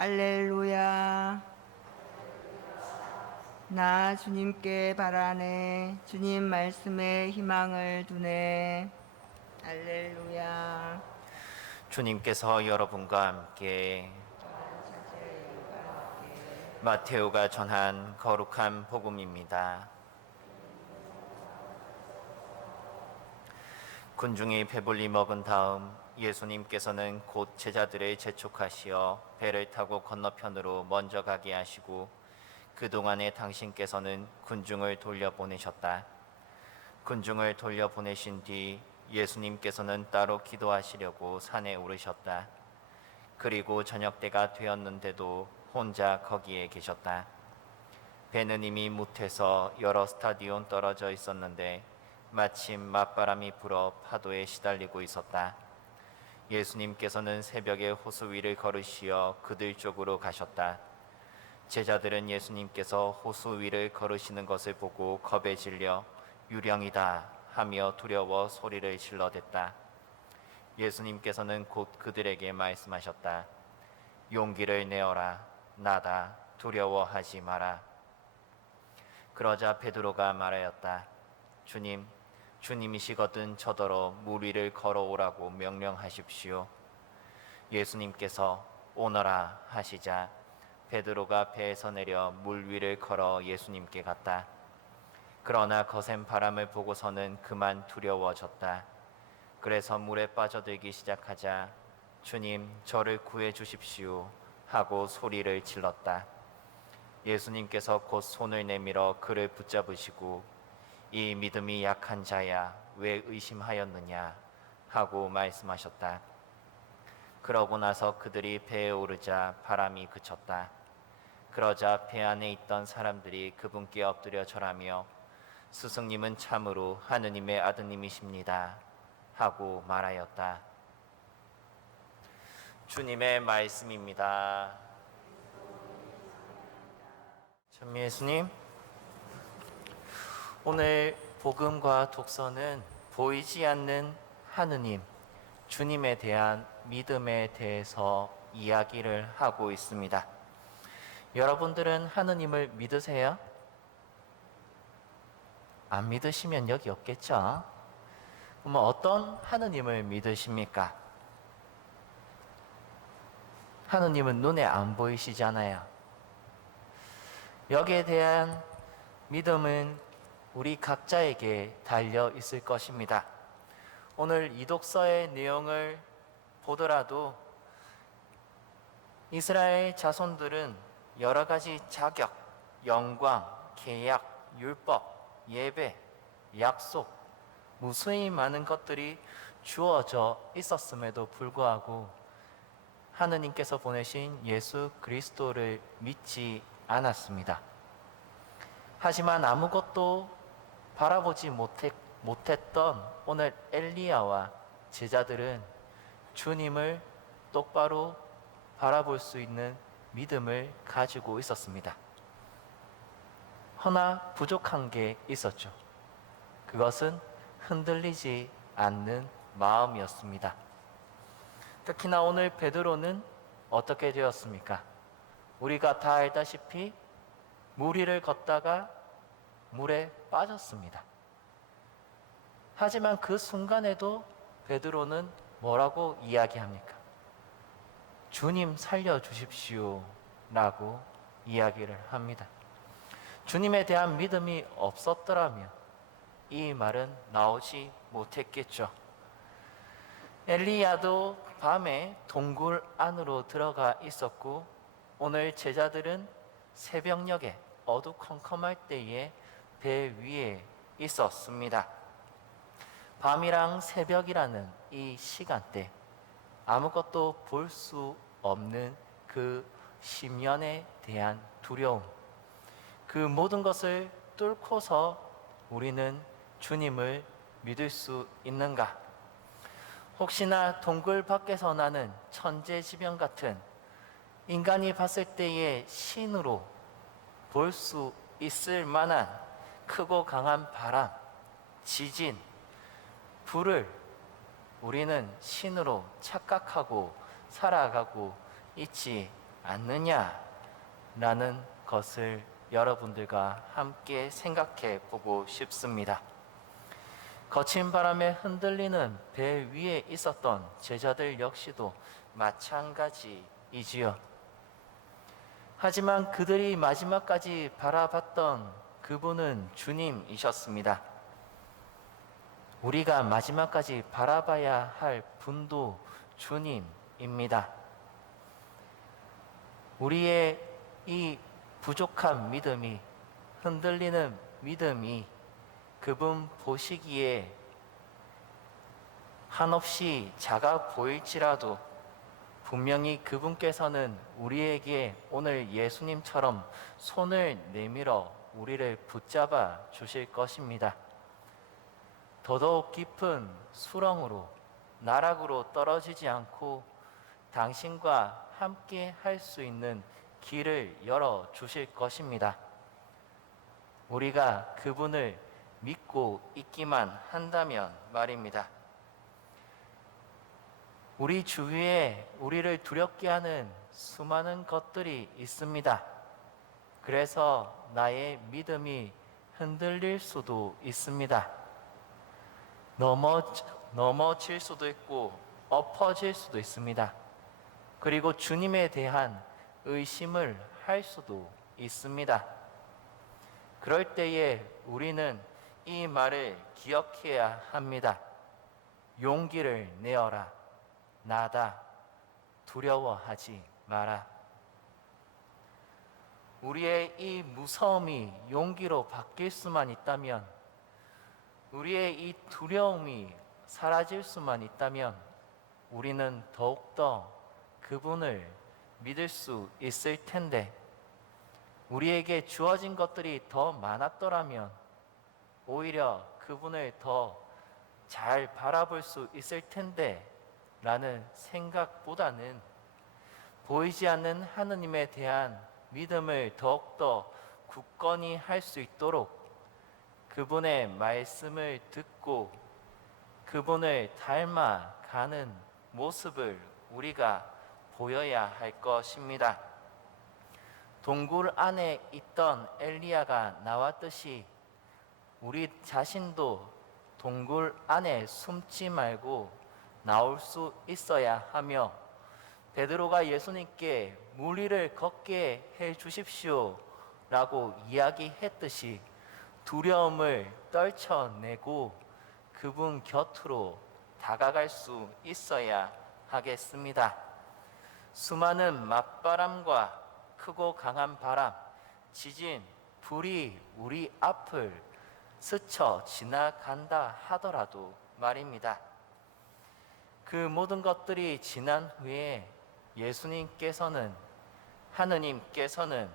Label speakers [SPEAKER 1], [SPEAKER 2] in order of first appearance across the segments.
[SPEAKER 1] 알렐루야. 나 주님께 바라네. 주님 말씀에 희망을 두네. 알렐루야.
[SPEAKER 2] 주님께서 여러분과 함께 마테오가 전한 거룩한 복음입니다. 군중이 배불리 먹은 다음 예수님께서는 곧 제자들을 재촉하시어 배를 타고 건너편으로 먼저 가게 하시고 그동안에 당신께서는 군중을 돌려보내셨다. 군중을 돌려보내신 뒤 예수님께서는 따로 기도하시려고 산에 오르셨다. 그리고 저녁 때가 되었는데도 혼자 거기에 계셨다. 배는 이미 무태서 여러 스타디온 떨어져 있었는데 마침 맞바람이 불어 파도에 시달리고 있었다. 예수님께서는 새벽에 호수 위를 걸으시어 그들 쪽으로 가셨다. 제자들은 예수님께서 호수 위를 걸으시는 것을 보고 겁에 질려 유령이다 하며 두려워 소리를 질러댔다. 예수님께서는 곧 그들에게 말씀하셨다. 용기를 내어라. 나다. 두려워하지 마라. 그러자 베드로가 말하였다. 주님, 주님이시거든 저더러 물 위를 걸어오라고 명령하십시오. 예수님께서 오너라 하시자 베드로가 배에서 내려 물 위를 걸어 예수님께 갔다. 그러나 거센 바람을 보고서는 그만 두려워졌다. 그래서 물에 빠져들기 시작하자 주님 저를 구해 주십시오 하고 소리를 질렀다. 예수님께서 곧 손을 내밀어 그를 붙잡으시고 이 믿음이 약한 자야 왜 의심하였느냐 하고 말씀하셨다. 그러고 나서 그들이 배에 오르자 바람이 그쳤다. 그러자 배 안에 있던 사람들이 그분께 엎드려 절하며 스승님은 참으로 하느님의 아드님이십니다 하고 말하였다. 주님의 말씀입니다. 전 예수님, 오늘 복음과 독서는 보이지 않는 하느님, 주님에 대한 믿음에 대해서 이야기를 하고 있습니다. 여러분들은 하느님을 믿으세요? 안 믿으시면 여기 없겠죠? 그러면 어떤 하느님을 믿으십니까? 하느님은 눈에 안 보이시잖아요. 여기에 대한 믿음은 우리 각자에게 달려 있을 것입니다. 오늘 이 독서의 내용을 보더라도 이스라엘 자손들은 여러 가지 자격, 영광, 계약, 율법, 예배, 약속, 무수히 많은 것들이 주어져 있었음에도 불구하고 하느님께서 보내신 예수 그리스도를 믿지 않았습니다. 하지만 아무것도 바라보지 못했, 못했던 오늘 엘리야와 제자들은 주님을 똑바로 바라볼 수 있는 믿음을 가지고 있었습니다. 허나 부족한 게 있었죠. 그것은 흔들리지 않는 마음이었습니다. 특히나 오늘 베드로는 어떻게 되었습니까? 우리가 다 알다시피 물 위를 걷다가 물에 빠졌습니다. 하지만 그 순간에도 베드로는 뭐라고 이야기합니까? 주님 살려 주십시오. 라고 이야기를 합니다. 주님에 대한 믿음이 없었더라면 이 말은 나오지 못했겠죠. 엘리야도 밤에 동굴 안으로 들어가 있었고 오늘 제자들은 새벽녘에 어두컴컴할 때에 배 위에 있었습니다. 밤이랑 새벽이라는 이 시간대 아무것도 볼 수 없는 그 심연에 대한 두려움 그 모든 것을 뚫고서 우리는 주님을 믿을 수 있는가? 혹시나 동굴 밖에서 나는 천재지변 같은 인간이 봤을 때의 신으로 볼 수 있을 만한 크고 강한 바람, 지진, 불을 우리는 신으로 착각하고 살아가고 있지 않느냐라는 것을 여러분들과 함께 생각해 보고 싶습니다. 거친 바람에 흔들리는 배 위에 있었던 제자들 역시도 마찬가지이지요. 하지만 그들이 마지막까지 바라봤던 그분은 주님이셨습니다. 우리가 마지막까지 바라봐야 할 분도 주님입니다. 우리의 이 부족한 믿음이 흔들리는 믿음이 그분 보시기에 한없이 작아 보일지라도 분명히 그분께서는 우리에게 오늘 예수님처럼 손을 내밀어 우리를 붙잡아 주실 것입니다. 더더욱 깊은 수렁으로 나락으로 떨어지지 않고 당신과 함께 할 수 있는 길을 열어 주실 것입니다. 우리가 그분을 믿고 있기만 한다면 말입니다. 우리 주위에 우리를 두렵게 하는 수많은 것들이 있습니다. 그래서 나의 믿음이 흔들릴 수도 있습니다. 넘어, 넘어질 수도 있고 엎어질 수도 있습니다. 그리고 주님에 대한 의심을 할 수도 있습니다. 그럴 때에 우리는 이 말을 기억해야 합니다. 용기를 내어라. 나다. 두려워하지 마라. 우리의 이 무서움이 용기로 바뀔 수만 있다면, 우리의 이 두려움이 사라질 수만 있다면, 우리는 더욱더 그분을 믿을 수 있을 텐데, 우리에게 주어진 것들이 더 많았더라면, 오히려 그분을 더 잘 바라볼 수 있을 텐데, 라는 생각보다는 보이지 않는 하느님에 대한 믿음을 더욱더 굳건히 할 수 있도록 그분의 말씀을 듣고 그분을 닮아가는 모습을 우리가 보여야 할 것입니다. 동굴 안에 있던 엘리야가 나왔듯이 우리 자신도 동굴 안에 숨지 말고 나올 수 있어야 하며 베드로가 예수님께 물 위를 걷게 해 주십시오 라고 이야기했듯이 두려움을 떨쳐내고 그분 곁으로 다가갈 수 있어야 하겠습니다. 수많은 맞바람과 크고 강한 바람, 지진, 불이 우리 앞을 스쳐 지나간다 하더라도 말입니다. 그 모든 것들이 지난 후에 예수님께서는 하느님께서는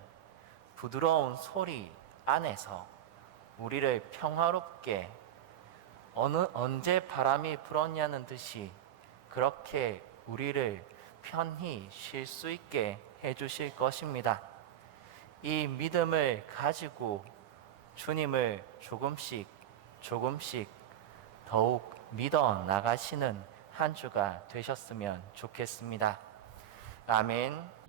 [SPEAKER 2] 부드러운 소리 안에서 우리를 평화롭게 어느 언제 바람이 불었냐는 듯이 그렇게 우리를 편히 쉴 수 있게 해 주실 것입니다. 이 믿음을 가지고 주님을 조금씩 조금씩 더욱 믿어 나가시는 한 주가 되셨으면 좋겠습니다. 아멘.